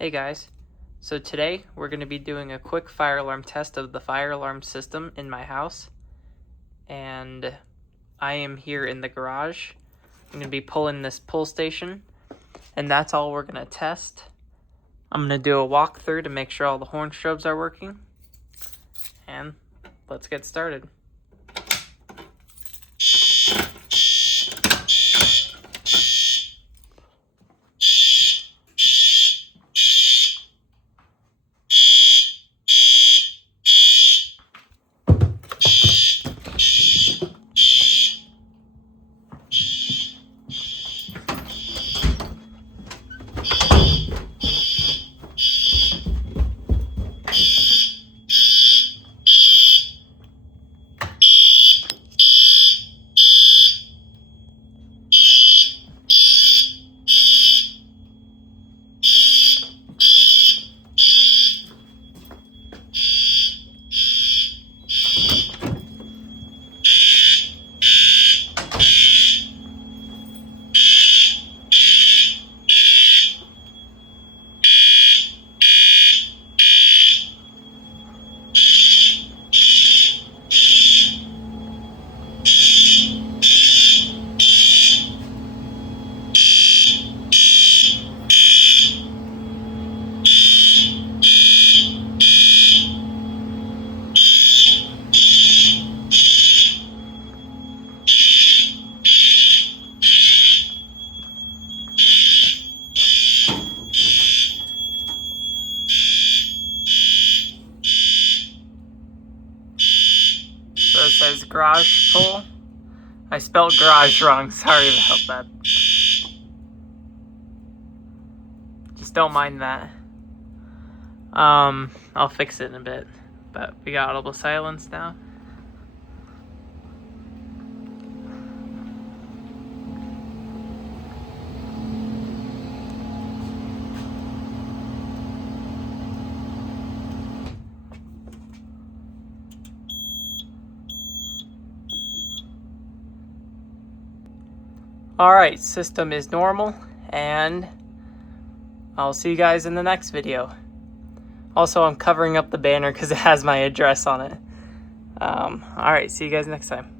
Hey guys, so today we're going to be doing a quick fire alarm test of the fire alarm system in my house, and I am here in the garage. I'm going to be pulling this pull station, and that's all we're going to test. I'm going to do a walkthrough to make sure all the horn strobes are working, and let's get started. So it says garage pull. I spelled garage wrong, sorry about that. Just don't mind that. I'll fix it in a bit, but we got audible silence now. Alright, system is normal, and I'll see you guys in the next video. Also, I'm covering up the banner because it has my address on it. Alright, see you guys next time.